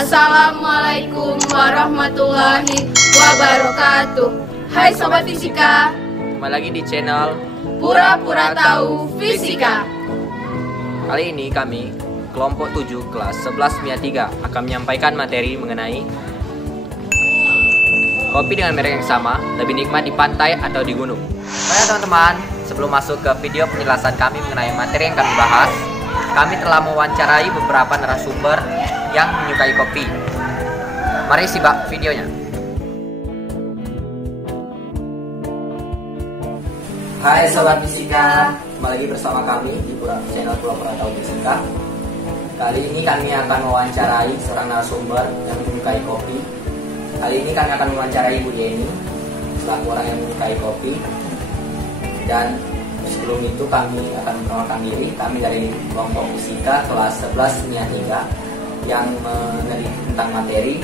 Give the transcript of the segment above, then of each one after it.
Assalamualaikum warahmatullahi wabarakatuh. Hai Sobat Fisika, kembali lagi di channel Pura-Pura Tahu Fisika. Kali ini kami, kelompok 7 kelas 11 MIA 3 akan menyampaikan materi mengenai kopi dengan merek yang sama lebih nikmat di pantai atau di gunung. Baik teman-teman, sebelum masuk ke video penjelasan kami mengenai materi yang kami bahas, kami telah mewawancarai beberapa narasumber yang menyukai kopi. Mari simak videonya. Hai Sobat Fisika, kembali lagi bersama kami di channel Pura-Pura Tahu Fisika. Kali ini kami akan mewawancarai seorang narasumber yang menyukai kopi. Kali ini kami akan mewawancarai Ibu Yeni, selaku orang yang menyukai kopi. Dan sebelum itu kami akan memperkenalkan diri. Kami dari kelompok Fisika kelas 11 MIA 3 yang meneliti tentang materi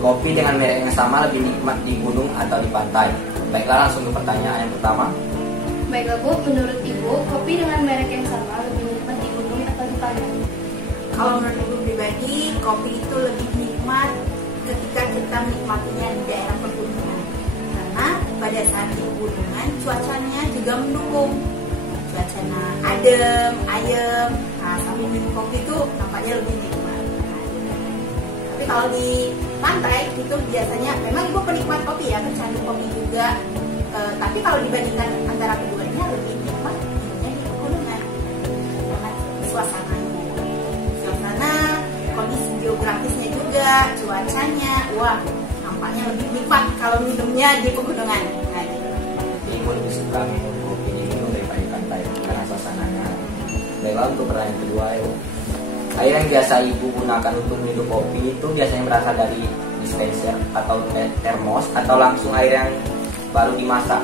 kopi dengan merek yang sama lebih nikmat di gunung atau di pantai. Baiklah, langsung ke pertanyaan yang pertama. Baiklah Bu, menurut Ibu, kopi dengan merek yang sama lebih nikmat di gunung atau di pantai? Kalau menurut Ibu pribadi, kopi itu lebih nikmat ketika kita menikmatinya di daerah pegunungan. Karena pada saat di pegunungan, cuacanya juga mendukung. Cuacanya adem, ayem, sambil minum kopi itu nampaknya lebih nikmat. Tapi kalau di pantai, itu biasanya, memang Ibu penikmat kopi ya, pecandu kopi juga. Tapi kalau dibandingkan antara keduanya lebih nikmat minumnya di pegunungan karena suasana, kondisi geografisnya juga, cuacanya, wah nampaknya lebih nikmat kalau minumnya di pegunungan. Nah, gitu. Ibu lebih suka minum kopi di gunung daripada di pantai karena suasananya. Baiklah, untuk pertanyaan kedua, air yang biasa Ibu gunakan untuk minum kopi itu biasanya berasal dari dispenser atau termos atau langsung air yang baru dimasak.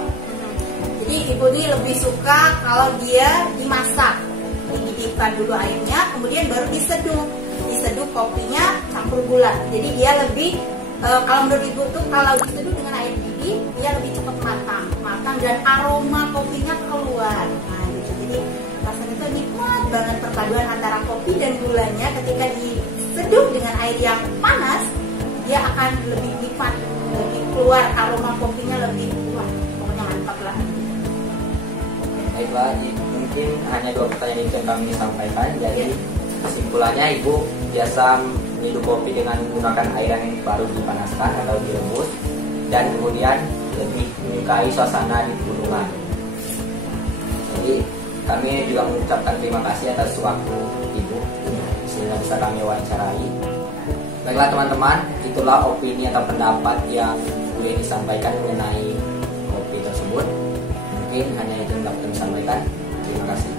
Jadi Ibu ini lebih suka kalau dia dimasak, dididihkan dulu airnya, kemudian baru diseduh kopinya campur gula. Jadi dia lebih kalau menurut Ibu tuh kalau diseduh dengan air didih dia lebih cepat matang dan aroma kopinya keluar. Nah, gitu. Jadi rasanya itu nikmat banget perpaduan antara kopi dan gulanya. Ketika diseduh dengan air yang panas, dia akan lebih nikmat, lebih keluar aroma kopinya lebih wah, pokoknya mantap lah. Baiklah, mungkin hanya 2 pertanyaan itu yang kami sampaikan. Jadi kesimpulannya, Ibu biasa minum kopi dengan menggunakan air yang baru dipanaskan atau direbus, dan kemudian lebih menyukai suasana di pegunungan. Jadi kami juga mengucapkan terima kasih atas waktu Ibu sehingga bisa kami wawancarai. Baiklah teman-teman, itulah opini atau pendapat yang Bu Yeni sampaikan mengenai kopi tersebut. Mungkin hanya itu yang dapat kami sampaikan. Terima kasih.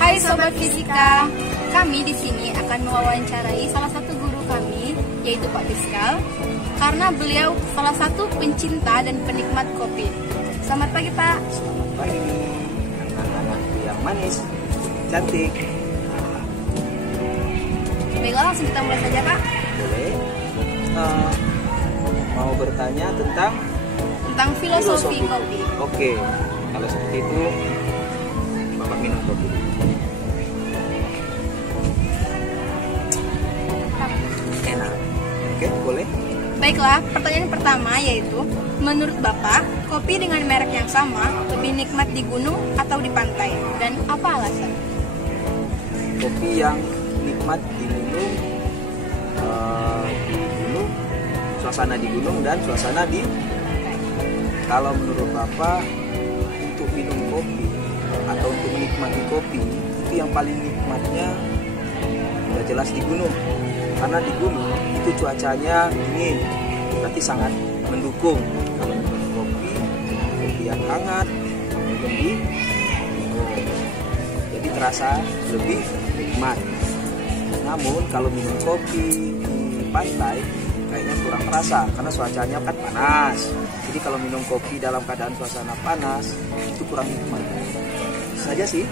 Hai Sobat Fisika, kami di sini akan mewawancarai salah satu guru kami, yaitu Pak Diskal, karena beliau salah satu pencinta dan penikmat kopi. Selamat pagi Pak. Selamat pagi, anak-anak yang manis, cantik. Baiklah, langsung kita mulai saja Pak. Boleh. Mau bertanya tentang Filosofi kopi. Oke, kalau seperti itu Bapak minum kopi. Enak. Oke, boleh. Baiklah, pertanyaan pertama yaitu, menurut Bapak, kopi dengan merek yang sama lebih nikmat di gunung atau di pantai? Dan apa alasan? Kopi yang nikmat di gunung, suasana di gunung dan suasana di. Kalau menurut Bapak, untuk minum kopi atau untuk menikmati kopi itu yang paling nikmatnya udah jelas di gunung, karena di gunung itu cuacanya dingin, berarti sangat mendukung kalau minum kopi yang hangat, minum di gunung, jadi terasa lebih nikmat. Namun kalau minum kopi di pantai kayaknya kurang terasa karena cuacanya kan panas. Jadi kalau minum kopi dalam keadaan suasana panas itu kurang nikmat. Saja sih.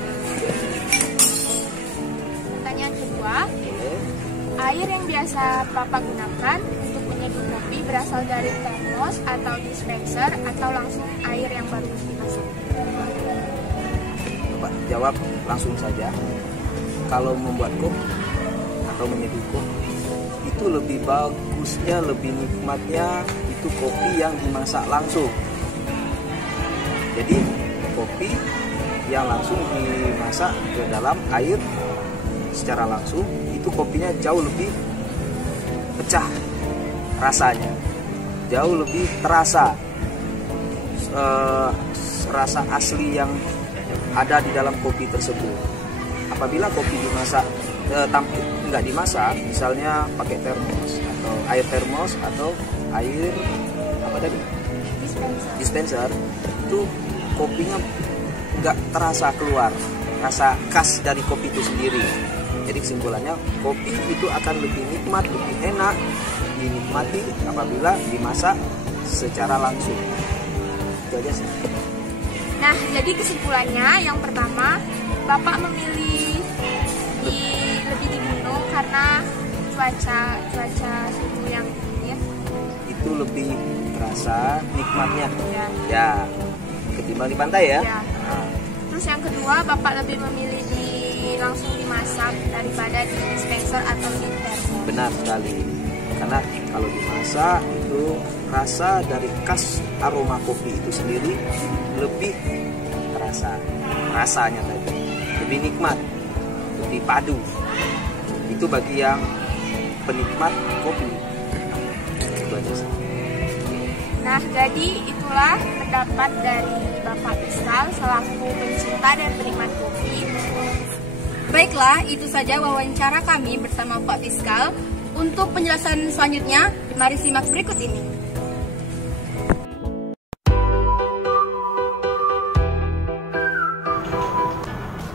Pertanyaan kedua, air yang biasa Bapak gunakan untuk menyeduh kopi berasal dari termos atau dispenser atau langsung air yang baru dimasak? Coba jawab langsung saja. kalau membuat kopi atau menyeduh kopi itu lebih bagusnya, lebih nikmatnya itu kopi yang dimasak langsung. Jadi kopi yang langsung dimasak ke dalam air secara langsung itu kopinya jauh lebih pecah rasanya, jauh lebih terasa rasa asli yang ada di dalam kopi tersebut. Apabila kopi dimasak nggak dimasak, misalnya pakai termos atau air termos atau air apa tadi dispenser, itu kopinya nggak terasa keluar rasa khas dari kopi itu sendiri. Jadi kesimpulannya kopi itu akan lebih nikmat, lebih enak dinikmati apabila dimasak secara langsung. Itu aja sih. Nah, jadi kesimpulannya yang pertama, Bapak memilih lebih di gunung karena cuaca suhu yang ini ya. Itu lebih terasa nikmatnya. Ya. Ketimbang di pantai ya. Ya. Terus yang kedua, Bapak lebih memilih langsung dimasak daripada di dispenser atau di termos. Benar sekali. Karena kalau dimasak itu rasa dari khas aroma kopi itu sendiri lebih terasa, rasanya tadi lebih nikmat, lebih padu. Itu bagi yang penikmat kopi. Itu aja sih. Nah, jadi itulah pendapat dari Bapak Fiskal selaku pencinta dan penikmat kopi. Baiklah, itu saja wawancara kami bersama Pak Fiskal. Untuk penjelasan selanjutnya, mari simak berikut ini.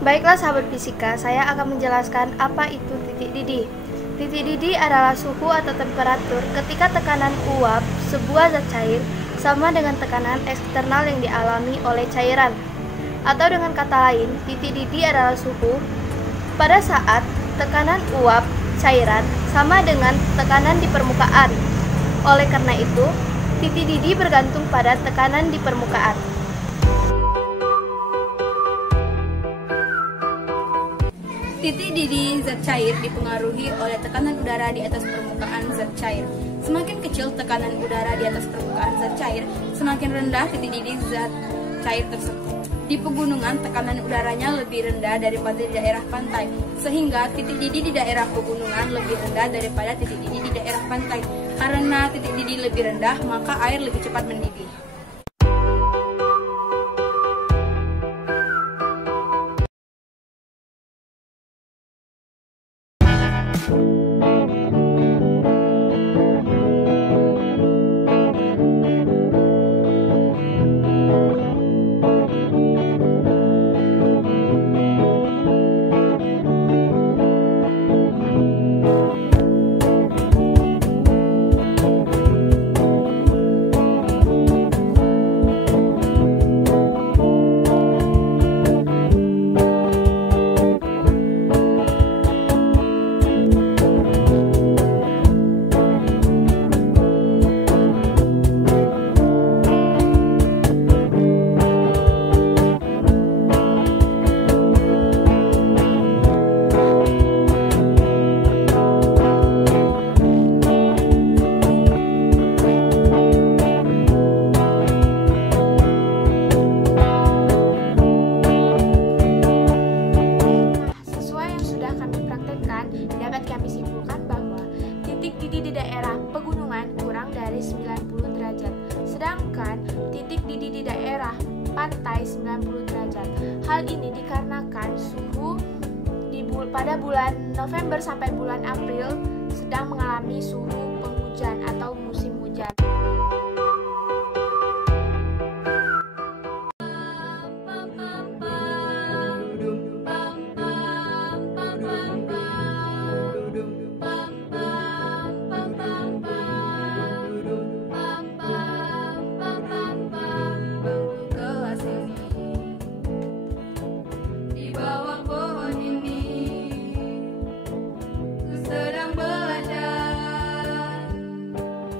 Baiklah sahabat fisika, saya akan menjelaskan apa itu titik didih. Titik didih adalah suhu atau temperatur ketika tekanan uap sebuah zat cair sama dengan tekanan eksternal yang dialami oleh cairan. Atau dengan kata lain, titik didih adalah suhu pada saat tekanan uap cairan sama dengan tekanan di permukaan. Oleh karena itu, titik didih bergantung pada tekanan di permukaan. Titik didih zat cair dipengaruhi oleh tekanan udara di atas permukaan zat cair. Semakin kecil tekanan udara di atas permukaan zat cair, semakin rendah titik didih zat cair tersebut. Di pegunungan, tekanan udaranya lebih rendah daripada di daerah pantai, sehingga titik didih di daerah pegunungan lebih rendah daripada titik didih di daerah pantai. Karena titik didih lebih rendah, maka air lebih cepat mendidih. dapat kami simpulkan bahwa titik didih di daerah pegunungan kurang dari 90 derajat, sedangkan titik didih di daerah pantai 90 derajat. Hal ini dikarenakan suhu pada bulan November sampai bulan April sedang mengalami suhu penghujan atau musim hujan.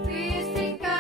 Fisika.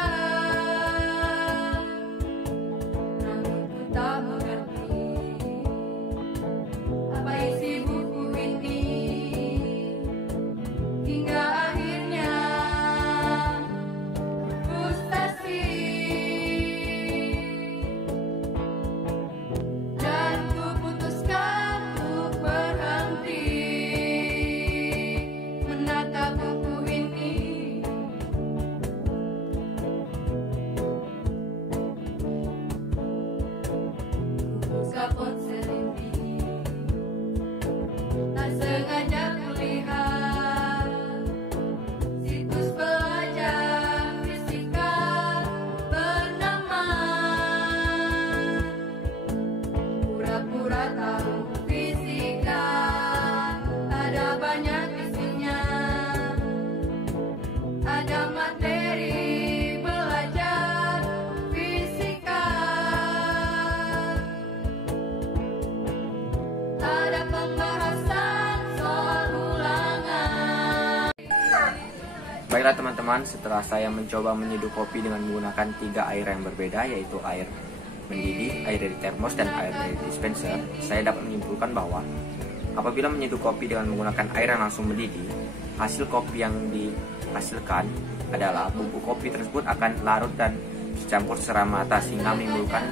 sengaja kulihat situs belajar fisika bernama Pura-pura tahu fisika. Ada banyak isinya, ada materi belajar fisika, ada pembahasan soal ulangan. Baiklah teman-teman, setelah saya mencoba menyeduh kopi dengan menggunakan 3 air yang berbeda, yaitu air mendidih, air dari termos, dan air dari dispenser, saya dapat menyimpulkan bahwa apabila menyeduh kopi dengan menggunakan air yang langsung mendidih, hasil kopi yang dihasilkan adalah bubuk kopi tersebut akan larut dan tercampur secara merata sehingga menimbulkan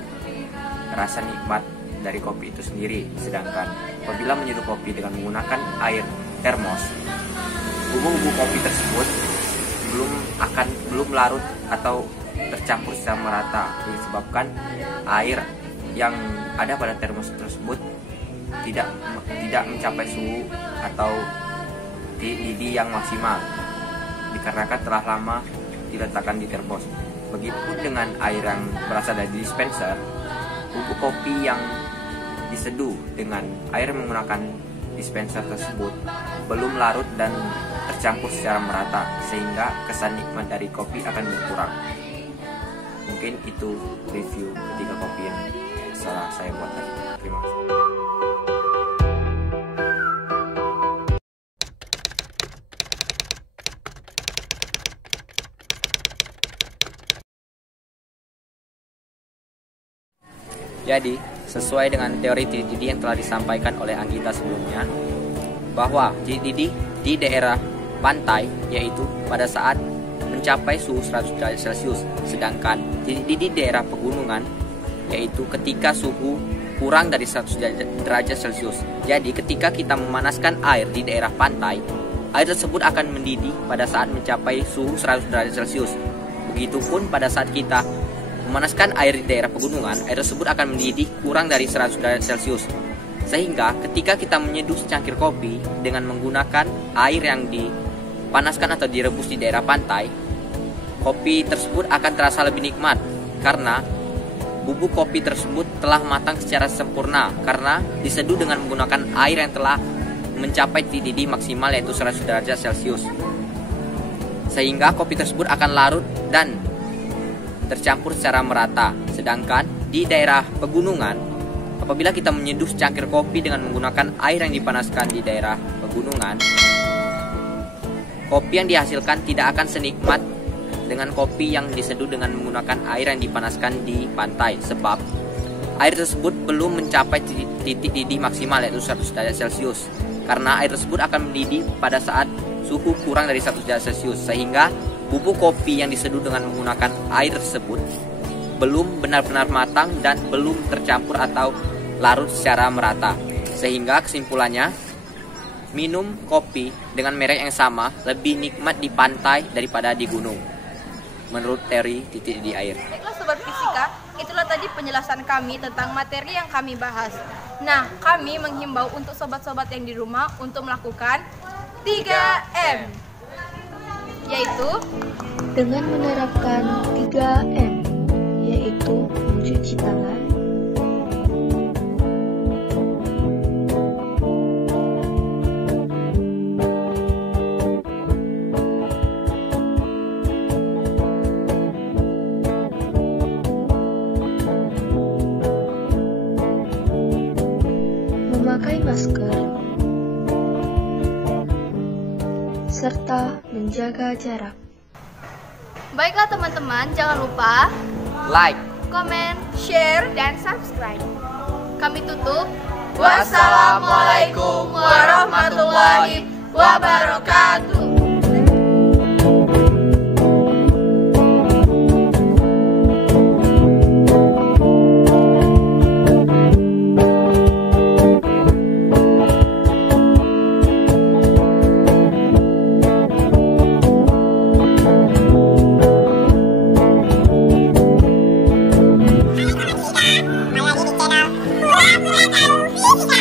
rasa nikmat dari kopi itu sendiri. Sedangkan apabila menyeduh kopi dengan menggunakan air termos, bubuk-bubuk kopi tersebut belum larut atau tercampur secara merata, disebabkan air yang ada pada termos tersebut tidak mencapai suhu atau didih yang maksimal dikarenakan telah lama diletakkan di termos. Begitupun dengan air yang berasal dari dispenser, bubuk kopi yang diseduh dengan air menggunakan dispenser tersebut belum larut dan tercampur secara merata sehingga kesan nikmat dari kopi akan berkurang. Mungkin itu review ketiga kopi yang saya buat tadi. Terima kasih. Jadi, sesuai dengan teori titik didih yang telah disampaikan oleh Anggita sebelumnya, bahwa titik didih di daerah pantai yaitu pada saat mencapai suhu 100 derajat Celcius, sedangkan titik didih di daerah pegunungan yaitu ketika suhu kurang dari 100 derajat Celcius. Jadi ketika kita memanaskan air di daerah pantai, air tersebut akan mendidih pada saat mencapai suhu 100 derajat Celcius. Begitupun pada saat kita memanaskan air di daerah pegunungan, air tersebut akan mendidih kurang dari 100 derajat Celcius. Sehingga ketika kita menyeduh secangkir kopi dengan menggunakan air yang dipanaskan atau direbus di daerah pantai, kopi tersebut akan terasa lebih nikmat karena bubuk kopi tersebut telah matang secara sempurna karena diseduh dengan menggunakan air yang telah mencapai titik didih maksimal yaitu 100 derajat Celcius. Sehingga kopi tersebut akan larut dan tercampur secara merata. Sedangkan di daerah pegunungan, apabila kita menyeduh secangkir kopi dengan menggunakan air yang dipanaskan di daerah pegunungan, kopi yang dihasilkan tidak akan senikmat dengan kopi yang diseduh dengan menggunakan air yang dipanaskan di pantai, sebab air tersebut belum mencapai titik didih maksimal yaitu 100 derajat Celcius. Karena air tersebut akan mendidih pada saat suhu kurang dari 100 derajat Celcius, sehingga bubuk kopi yang diseduh dengan menggunakan air tersebut belum benar-benar matang dan belum tercampur atau larut secara merata. Sehingga kesimpulannya, minum kopi dengan merek yang sama lebih nikmat di pantai daripada di gunung, menurut teori titik di air. Baiklah Sobat Fisika, itulah tadi penjelasan kami tentang materi yang kami bahas. Nah, kami menghimbau untuk sobat-sobat yang di rumah untuk melakukan 3M, yaitu dengan menerapkan 3M, yaitu mencuci tangan, memakai masker, serta menjaga jarak. baiklah teman-teman, jangan lupa Like, komen, share, dan subscribe. Kami tutup. Wassalamualaikum warahmatullahi wabarakatuh. Ada di channel Pura-Pura Tahu Fisika.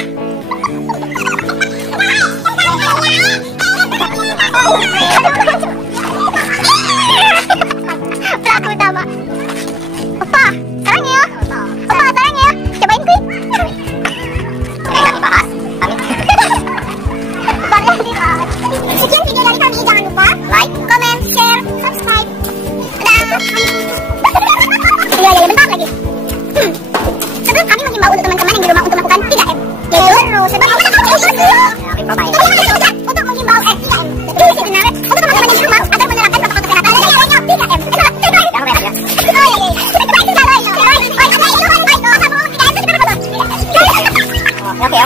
Untuk mengimbau 3M. Itu benar. Untuk teman-teman di rumah agar menerapkan protokol kesehatan. 3M. Oke,